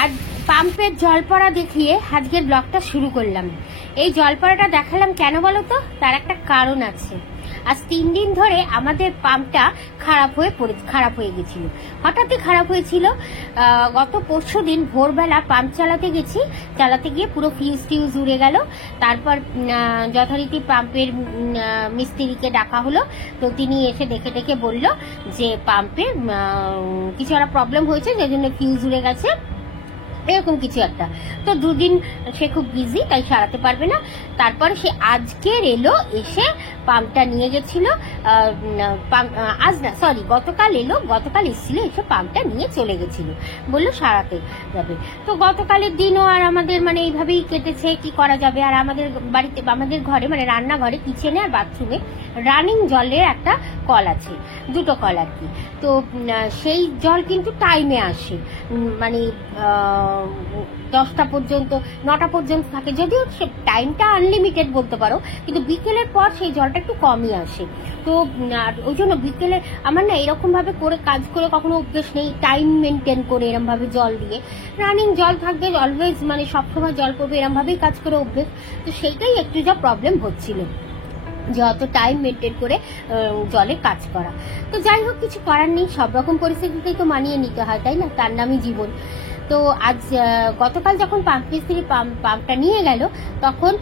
আর পাম্পের জল পড়া দেখিয়ে আজকের ব্লগটা শুরু করলাম। এই জল পড়াটা দেখালাম কেন বলো তো? তার একটা কারণ আছে। আজ 3 দিন ধরে আমাদের পাম্পটা খারাপ হয়ে গেছিল। হঠাৎই খারাপ হয়েছিল। গত পরশু দিন ভোরবেলা পাম্প চালাতে গিয়ে পুরো ফিউজ উড়ে গেল। তারপর যথারীতি পাম্পের মিস্ত্রিকে ডাকা হলো। তো তিনি এসে দেখে বলল যে পাম্পে কিছু একটা প্রবলেম হয়েছে, যে জন্য ফিউজ উড়ে গেছে, এরকম কিছু একটা। তো 2 দিন সে খুব বিজি, তাই সারাতে পারবে না। তারপরে সে আজকের এলো, এসে পাম্পটা নিয়ে গেছিল। গতকাল এসেছিল, এসে পাম্পটা নিয়ে চলে গেছিল, বললো সারাতে যাবে। তো গতকালের দিনও আর আমাদের মানে এইভাবেই কেটেছে, কি করা যাবে। আর আমাদের বাড়িতে, আমাদের ঘরে মানে রান্নাঘরে, কিচেনে আর বাথরুমে রানিং জলের একটা কল আছে, 2টো কল আর কি। তো সেই জল কিন্তু টাইমে আসে, মানে 10টা পর্যন্ত, 9টা পর্যন্ত থাকে। যদিও সে টাইমটা আনলিমিটেড বলতে পারো, কিন্তু বিকেলের পর সেই জলটা একটু কমই আসে। তো ওই জন্য বিকেলে আমার না এরকম ভাবে করে কাজ করে কখনো অভ্যেস নেই, টাইম মেনটেন করে এরম ভাবে জল দিয়ে। রানিং জল থাকবে অলওয়েজ, মানে সবসময় জল পড়বে, এরম ভাবেই কাজ করে অভ্যেস। তো সেইটাই একটু যা প্রবলেম হচ্ছিল, যে অত টাইম মেনটেন করে জলে কাজ করা। তো যাই হোক, কিছু করার নেই, সব রকম পরিস্থিতিতেই তো মানিয়ে নিতে হয়, তাই না? তার নামই জীবন। তো আজ গতকাল যখন পাম্প মিস্ত্রি পাম্পটা নিয়ে গেল, তখন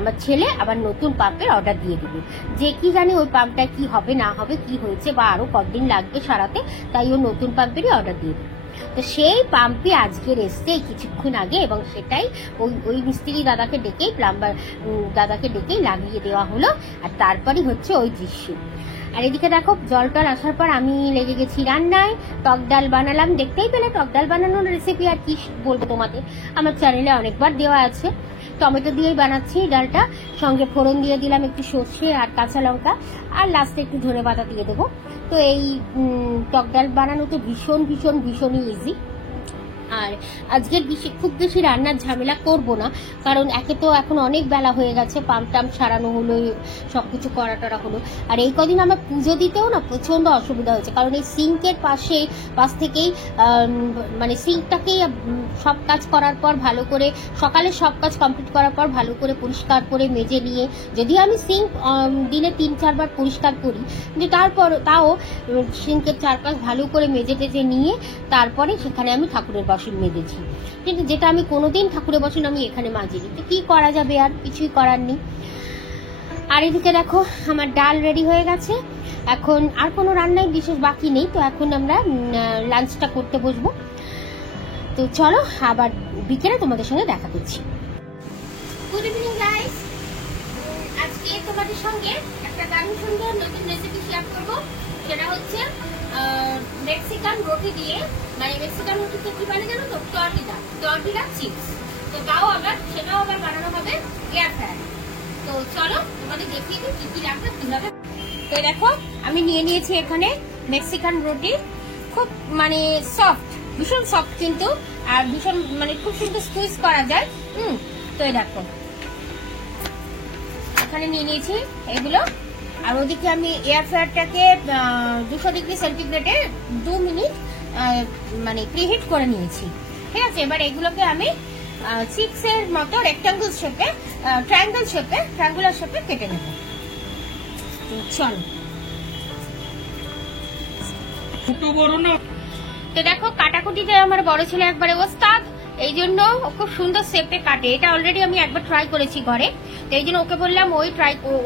আমার ছেলে আবার নতুন পাম্পের অর্ডার দিয়ে দিল। যে কি জানি ওই পাম্পটা কি হবে না হবে, কি হয়েছে বা আরো কতদিন লাগবে সারাতে, তাই ও নতুন পাম্পেরই অর্ডার দিয়ে দিল। তো সেই পাম্পে আজকের এসছে কিছুক্ষণ আগে, এবং সেটাই ওই মিস্ত্রি দাদাকে ডেকেই, প্লাম্বার দাদাকে ডেকেই লাগিয়ে দেওয়া হলো। আর তারপরই হচ্ছে ওই দৃশ্য। আর এদিকে দেখো, জলটার আসার পর আমি লেগে গেছি রান্নায়। টক ডাল বানালাম, দেখতেই পেলে টক ডাল বানানোর রেসিপি। আর কি বলবো তোমাদের, আমার চ্যানেলে অনেকবার দেওয়া আছে। টমেটো দিয়েই বানাচ্ছি ডালটা, সঙ্গে ফোড়ন দিয়ে দিলাম একটু সর্ষে আর কাঁচা লঙ্কা, আর লাস্টে একটু ধনেপাতা দিয়ে দেবো। তো এই টক ডাল বানানো তো ভীষণই ইজি। আর আজকের খুব বেশি রান্নার ঝামেলা করব না, কারণ একে তো এখন অনেক বেলা হয়ে গেছে, পাম্প টাম্প সারানো হলো, সবকিছু করা হলো। আর এই কদিন আমার পুজো দিতেও না প্রচন্ড অসুবিধা হয়েছে, কারণ এই সিঙ্কের পাশ থেকেই মানে সিঙ্কটাকেই সব কাজ করার পর ভালো করে, সকালে সব কাজ কমপ্লিট করার পর ভালো করে পরিষ্কার করে মেজে নিয়ে, যদিও আমি সিঙ্ক দিনে 3-4 বার পরিষ্কার করি, কিন্তু তাও সিঙ্কের চারপাশ ভালো করে মেজে টেজে নিয়ে তারপরে সেখানে আমি ঠাকুরের বাসন মেজেছি। কিন্তু যেটা আমি কোনোদিন ঠাকুরের বাসন আমি এখানে মাজিনি। তো কি করা যাবে, আর কিছুই করার নেই। আর এদিকে দেখো, আমার ডাল রেডি হয়ে গেছে। এখন আর কোনো রান্নাই বিশেষ বাকি নেই। তো এখন আমরা লাঞ্চটা করতে বসবো। তো চলো, আবার বিকেলে তোমাদের সঙ্গে দেখা করছি। গুড ইভিনিং গাইস, আজকে তোমাদের সঙ্গে একটা দারুণ সুন্দর নতুন রেসিপি শেয়ার করবো। সেটা হচ্ছে মেক্সিকান রুটি দিয়ে, মানে মেক্সিকান রুটিতে কি বানানো জানো তো? Tortilla chips. তো সেটাও আবার বানানো হবে এয়ার ফ্রায়ার। তো চলো তোমাদের দেখিয়ে দিই কি কি রাখবে, কিভাবে। তো দেখো, আমি নিয়ে নিয়েছি এখানে মেক্সিকান রুটি, খুব মানে সফট, ভীষণ সফট কিন্তু, আর ভীষণ মানে খুব সুন্দর স্কুইজ করা যায়। তো দেখো, এখানে নিয়ে নিয়েছি এগুলো। আর ওদিকে আমি এয়ার ফ্রায়ারটাকে 200 ডিগ্রি সেন্টিগ্রেডে 2 মিনিট মানে প্রিহিট করে নিয়েছি। ঠিক আছে, এবার এগুলোকে আমি চিপসের মতো ট্রায়াঙ্গুলার শেপে কেটে নেব। চলো, তো দেখো, কাটাকুটিতে আমার বড় ছেলে একবারে ওস্তাদ, এই জন্য ও খুব সুন্দর শেপে কাটে। এটা অলরেডি আমি একবার ট্রাই করেছি ঘরে, তো এই জন্য ওকে বললাম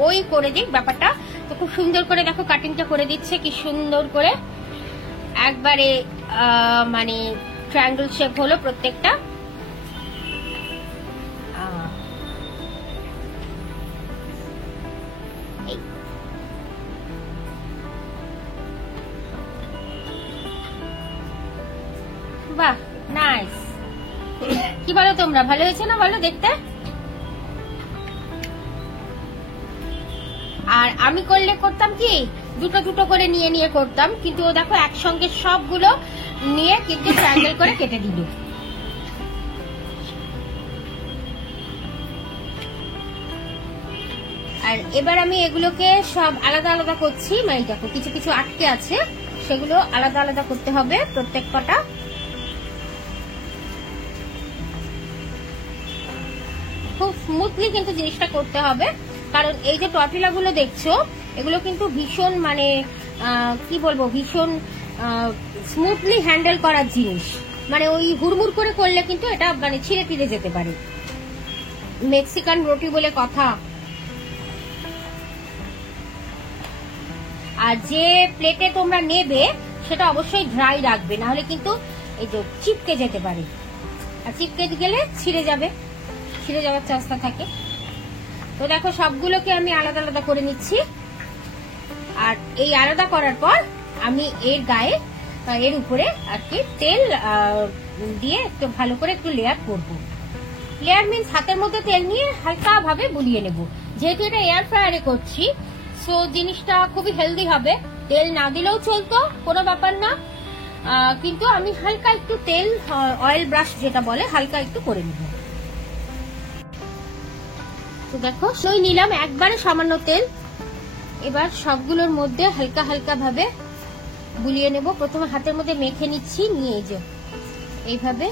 ওই করে দিক ব্যাপারটা। তো খুব সুন্দর করে দেখো কাটিংটা করে দিচ্ছে, কি সুন্দর করে একবারে মানে ট্রায়াঙ্গল শেপ হলো প্রত্যেকটা। বাহ, নাইস। কি বলো তোমরা, ভালো হয়েছে না বলো দেখতে? আর আমি করতাম কি, দুটো করে নিয়ে করতাম, কিন্তু ও দেখো একসঙ্গে সবগুলো নিয়ে কিন্তু ট্রায়াঙ্গেল করে কেটে দিল। আর এবার আমি এগুলোকে সব আলাদা আলাদা করছি। মানে দেখো, কিছু কিছু আটকে আছে, সেগুলো আলাদা আলাদা করতে হবে প্রত্যেক কটা। খুব স্মুথলি কিন্তু জিনিসটা করতে হবে, কারণ এই যে টর্টিলা গুলো দেখছো এগুলো কিন্তু ভীষণ মানে কি বলবো, ভীষণ স্মুথলি হ্যান্ডেল করার জিনিস। মানে ওই হুড়মুড় করে করলে কিন্তু এটা মানে ছিঁড়ে টিড়ে যেতে পারে। মেক্সিকান রুটি বলে কথা। আর যে প্লেটে তোমরা নেবে সেটা অবশ্যই ড্রাই রাখবে, না হলে কিন্তু এই যে চিপকে যেতে পারে, আর চিপকে গেলে ছিঁড়ে যাওয়ার চান্সটা থাকে। তো দেখো সবগুলোকে আমি আলাদা আলাদা করে নিচ্ছি। আর এই আলাদা করার পর আমি এর গায়ে এর উপরে আর কি তেল দিয়ে একটু ভালো করে একটু লেয়ার করবো। লেয়ার মিন্স হাতের মধ্যে তেল নিয়ে হালকা ভাবে বুলিয়ে নেব। যেহেতু এটা এয়ার ফ্রায়ারে করছি, সো জিনিসটা খুবই হেলদি হবে। তেল না দিলেও চলতো, কোনো ব্যাপার না, কিন্তু আমি হালকা একটু তেল, অয়েল ব্রাশ যেটা বলে, হালকা একটু করে নেব। তো দেখো সই নিলাম একবারে সামান্য তেল। এবার সবগুলোর মধ্যে হালকা হালকা ভাবে বুলিয়ে নেব। প্রথমে হাতের মধ্যে মেখে নিচ্ছি, নিয়ে যে এইভাবে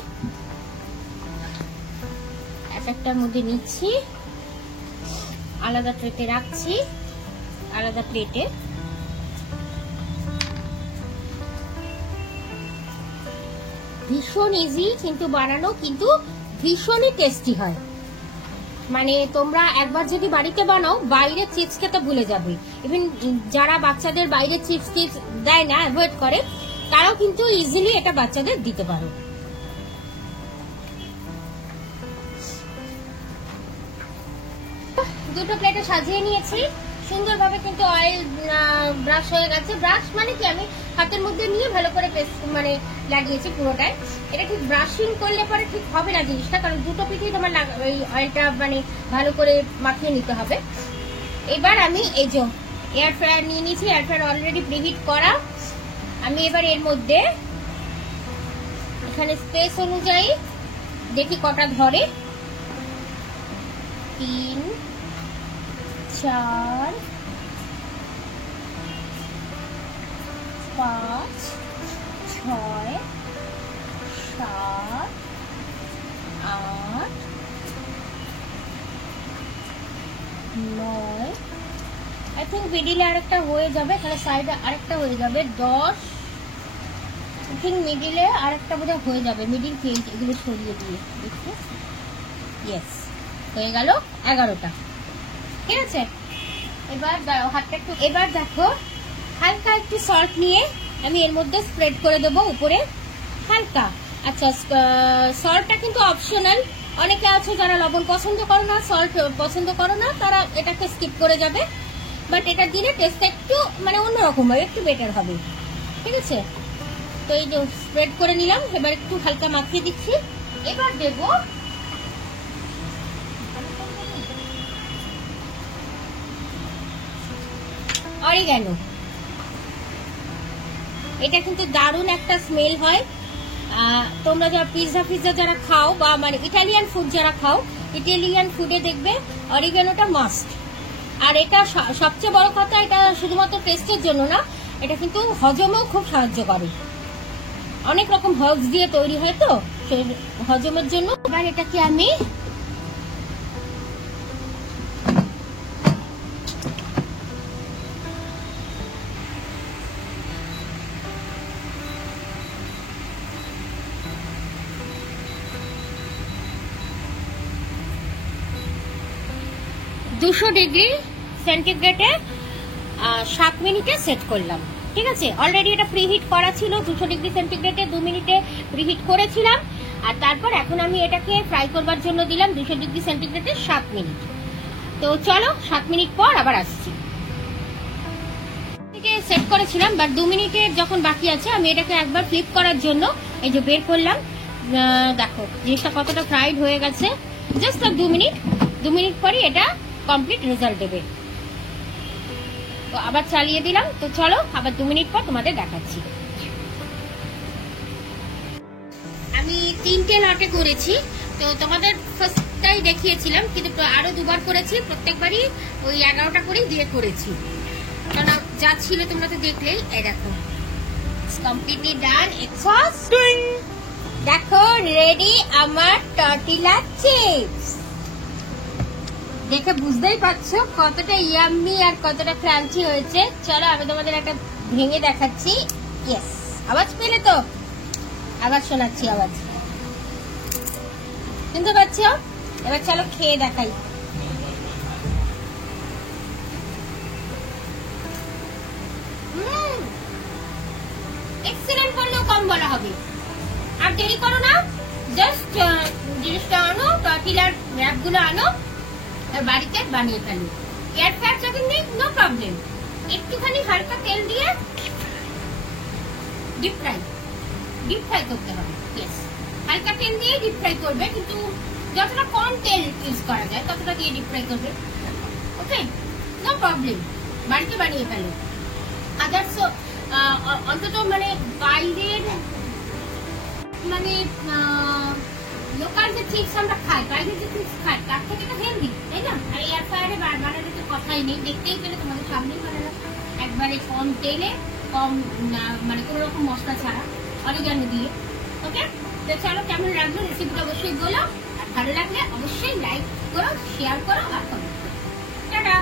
একটার মধ্যে নিচ্ছি, আলাদা ট্রেতে রাখছি, আলাদা প্লেটে। ভীষণ ইজি কিন্তু বানানো, কিন্তু ভীষণই টেস্টি হয়। মানে তোমরা একবার যদি বাড়িতে বানাও, বাইরে চিপস খেতে ভুলে যাবে। ইভেন যারা বাচ্চাদের বাইরে চিপস দেয় না, অ্যাভয়েড করে, তারাও কিন্তু ইজিলি এটা বাচ্চাদের দিতে পারো। দুটো প্লেটে সাজিয়ে নিয়েছি সুন্দরভাবে, কিন্তু অয়েল ব্রাশ হয়ে গেছে। ব্রাশ মানে কি, আমি হাতের মধ্যে নিয়ে ভালো করে পেস্ট মানে লাগিয়েছি পুরোটাই। এটা ঠিক ব্রাশিং করলে পরে ঠিক হবে না জিনিসটা, কারণ দুটো পিঠেই তোমার এই অয়েলটা মানে ভালো করে মাখিয়ে নিতে হবে। এবার আমি এই যে এয়ার ফ্রায়ার নিয়ে নিয়েছি, এয়ার ফ্রায়ার অলরেডি প্রিহিট করা। আমি এবার এর মধ্যে এখানে স্পেস অনুযায়ী দেখি কটা ধরে, 3, 4, 5, 6, 7, 8, 9, আই থিঙ্ক মিডিলে আরেকটা হয়ে যাবে, এখানে সাইডে আরেকটা হয়ে যাবে, 10, আই থিঙ্ক মিডিলে আরেকটা বোধহয় হয়ে যাবে, মিডিল পেজ এগুলো সরিয়ে দিয়ে দেখো। ইয়েস, হয়ে গেল 11টা। ঠিক আছে, এবার হাতটা একটু, এবার দেখো হালকা একটু সল্ট নিয়ে আমি এর মধ্যে স্প্রেড করে দেবো উপরে হালকা। আচ্ছা, সল্টটা কিন্তু অপশনাল। অনেকে আছে যারা লবণ পছন্দ করো না, সল্ট পছন্দ করো না, তারা এটাকে স্কিপ করে যাবে। বাট এটা দিলে টেস্টটা একটু মানে অন্যরকম হবে, একটু বেটার হবে। ঠিক আছে, তো এই যে স্প্রেড করে নিলাম, এবার একটু হালকা মাখিয়ে দিচ্ছি। এবার দেবো অরিগ্যানো। এটা কিন্তু দারুণ একটা স্মেল হয়। তোমরা যারা পিৎজা যারা খাও, বা মানে ইটালিয়ান ফুড যারা খাও, ইটালিয়ান ফুডে দেখবে অরিগ্যানোটা মাস্ট। আর এটা সবচেয়ে বড় কথা, এটা শুধুমাত্র টেস্টের জন্য না, এটা কিন্তু হজমেও খুব সাহায্য করে। অনেক রকম হার্বস দিয়ে তৈরি হয়, তো সেই হজমের জন্য। এবার এটাকে আমি $200 সেন্টিগ্রেডে 7 মিনিটে সেট করলাম। ঠিক আছে, অলরেডি এটা প্রিহিট করা ছিল, 200 সেন্টিগ্রেডে 2 মিনিটে প্রিহিট করেছিলাম। আর তারপর এখন আমি এটাকে ফ্রাই করবার জন্য দিলাম 200 সেন্টিগ্রেডে 7 মিনিট। তো চলো 7 মিনিট পর আবার আসছি। সেট করেছিলাম, বাট 2 মিনিটের যখন বাকি আছে, আমি এটাকে একবার ফ্লিপ করার জন্য এই যে বের করলাম। দেখো জিনিসটা কতটা ফ্রাইড হয়ে গেছে। জাস্ট 2 মিনিট পরই এটা কমপ্লিট রেজাল্ট দেবে। তো আবার চালিয়ে দিলাম। তো চলো আবার 2 মিনিট পর তোমাদের দেখাচ্ছি। আমি 3টে লটে করেছি, তো তোমাদের ফার্স্টটাই দেখিয়েছিলাম, কিন্তু আরো 2বার করেছি। প্রত্যেকবারই ওই 11টা করেই দিয়ে করেছি, কারণ যা ছিল তোমরা তো দেখলেই। এই দেখো কমপ্লিটলি ডান। দেখো রেডি আমার টর্টিলা চিপস। দেখে বুঝতেই পারছো কতটা ইয়াম্মি আর কতটা ক্রাঞ্চি হয়েছে। চলো আমি তোমাদের একটা ভেঙে দেখাচ্ছি। ইয়েস, আওয়াজ পেলে তো? আবার শোনাচ্ছি আওয়াজ, শুনতে পাচ্ছ? এবার চলো খেয়ে দেখাই। এক্সিলেন্ট বললেও কম বলা হবে। আর দেরি করো না, জাস্ট জিনিসটা আনো, টর্টিলার র্যাপ গুলো আনো আর বাড়িতে বানিয়ে ফেলো। এয়ার ফ্রায়ার যখন নেই, নো প্রবলেম, একটুখানি হালকা তেল দিয়ে ডিপ ফ্রাই করতে হবে। ইয়েস, হালকা তেল দিয়ে ডিপ ফ্রাই করবে, কিন্তু যতটা কম তেল ইউজ করা যায় ততটা দিয়ে ডিপ ফ্রাই করবে। ওকে, নো প্রবলেম, বাড়িতে বানিয়ে ফেলো। আদার্স অন্তত মানে বাইরের মানে লোকাল যে চিপস আমরা খাই, বাইরের যে চিপস খাই তার থেকে তো হেলদি, তাই না? আর এয়ার ফ্রায়ারে বানানোর তো কথাই নেই, দেখতেই পেলে তোমাদের সামনেই বানানো, একবারে কম তেলে, কম মানে কোনো রকম মশলা ছাড়া, অরিগানো দিয়ে। ওকে, তো চলো কেমন লাগলো রেসিপিটা অবশ্যই বলো, আর ভালো লাগলে অবশ্যই লাইক করো, শেয়ার করো আর কমেন্ট করো। টাটা।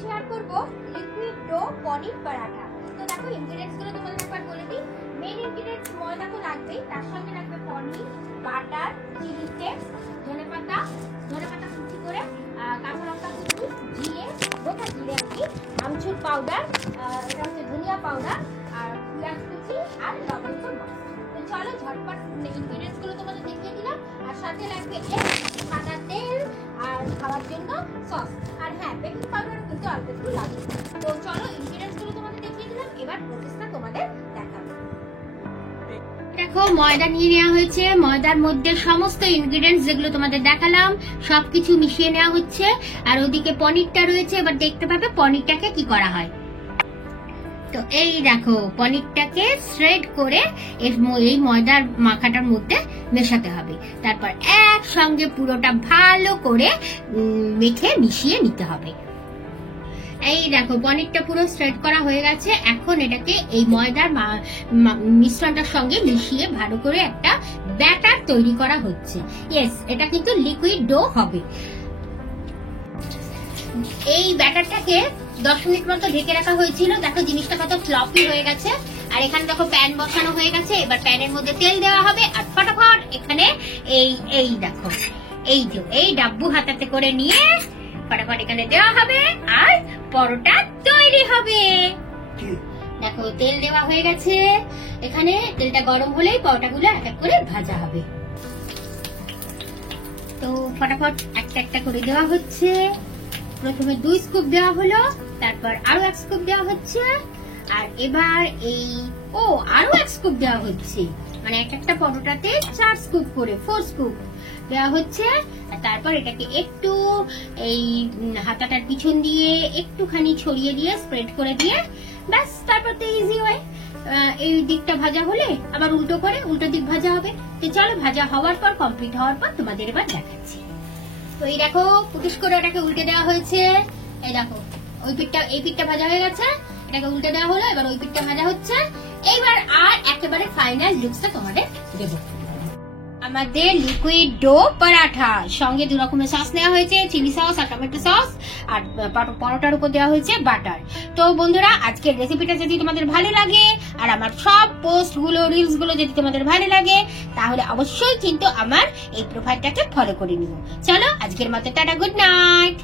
শেয়ার করবো লিকুইড ডো পনির পরাঠা। তো দেখো ইনগ্রেডিয়েন্টস গুলো তোমাদের একবার বলে দিই। মেইন ইনগ্রেডিয়েন্টস ময়দা তো লাগবেই, তার সঙ্গে লাগবে পনির, বাটার, চিলি ফ্লেক্স, ধনেপাতা কুচি করে, কাঁচা লঙ্কা কুচি, জিরে, গোটা জিরে আর কি, আমচুর পাউডার, এটা হচ্ছে ধনিয়া পাউডার, আর পেঁয়াজ কুচি আর লবণ তো মশলা। তো চলো ঝটপট ইনগ্রেডিয়েন্টস গুলো তোমাদের দেখিয়ে দিলাম। আর সাথে লাগবে সাদা তেল আর খাওয়ার জন্য সস, আর হ্যাঁ বেকিং পাউডার কিন্তু অল্প একটু লাগে। তো চলো ইনগ্রেডিয়েন্টস গুলো তোমাদের দেখিয়ে দিলাম, এবার প্রসেসটা তোমাদের দেখাবো। দেখো ময়দা নিয়ে নেওয়া হয়েছে, ময়দার মধ্যে সমস্ত ইনগ্রেডিয়েন্টস যেগুলো তোমাদের দেখালাম সবকিছু মিশিয়ে নেওয়া হচ্ছে, আর ওদিকে পনিরটা রয়েছে। এবার দেখতে পাবে পনিরটাকে কি করা হয়। তো এই দেখো পনিরটাকে শ্রেড করে এই ময়দার মাখাটার মধ্যে মেশাতে হবে, তারপর একসঙ্গে পুরোটা ভালো করে মেখে মিশিয়ে নিতে হবে। এই দেখো পনিরটা পুরো স্ট্রেট করা হয়ে গেছে। এখন এটাকে এই ময়দার মিশ্রণটার সঙ্গে মিশিয়ে ভালো করে একটা ব্যাটার তৈরি করা হচ্ছে। ইয়েস, এটা কিন্তু লিকুইড ডো হবে। এই ব্যাটারটাকে 10 মিনিট মতো ঢেকে রাখা হয়েছিল। দেখো জিনিসটা কত ফ্লপি হয়ে গেছে। আর এখানে দেখো প্যান বসানো হয়ে গেছে, এবার প্যানের মধ্যে তেল দেওয়া হবে, আর ফটাফট এখানে এই দেখো এই ডাব্বু হাতাতে করে নিয়ে ফটাফট এখানে দেওয়া হবে, আর পরোটা তৈরি হবে। দেখো তেল দেওয়া হয়ে গেছে, এখানে তেলটা গরম হলেই পরোটাগুলো এক এক করে ভাজা হবে। তো ফটাফট একটা একটা করে দেওয়া হচ্ছে। প্রথমে 2 স্কুপ দেওয়া হলো, তারপর আরো 1 স্কুপ দেওয়া হচ্ছে, আর এবার আরো 1 স্কুপ দেওয়া হচ্ছে। মানে একটা পরোটাতে 4 স্কুপ করে 4 স্কুপ দেওয়া হচ্ছে। আর তারপর এটাকে একটু এই হাতাটার পিছন দিয়ে একটুখানি ছড়িয়ে দিয়ে স্প্রেড করে দিয়ে ব্যাস, তারপর তো ইজি হয়। এই দিকটা ভাজা হলে আবার উল্টো দিক ভাজা হবে। তো চলো ভাজা হওয়ার পর, কমপ্লিট হওয়ার পর তোমাদের এবার দেখাচ্ছি। তো এই দেখো পুটুস করে এটাকে উল্টে দেওয়া হয়েছে। এই দেখো এই পিঠটা ভাজা হয়ে গেছে, এটাকে উল্টে দেওয়া হলো, এবার ওই পিঠটা ভাজা হচ্ছে। এইবার আর একেবারে ফাইনাল লুকসটা তোমাদের দেব। আমাদের লিকুইড ডো পরাঠা, সঙ্গে 2 রকমের সস নেওয়া হয়েছে, চিলি সস আর টমেটো সস, আর পরোটার উপর দেওয়া হয়েছে বাটার। তো বন্ধুরা আজকের রেসিপিটা যদি তোমাদের ভালো লাগে, আর আমার সব পোস্ট গুলো রিলস গুলো যদি তোমাদের ভালো লাগে, তাহলে অবশ্যই কিন্তু আমার এই প্রোফাইলটাকে ফলো করে নিও। চলো আজকের মতো টাটা, গুড নাইট।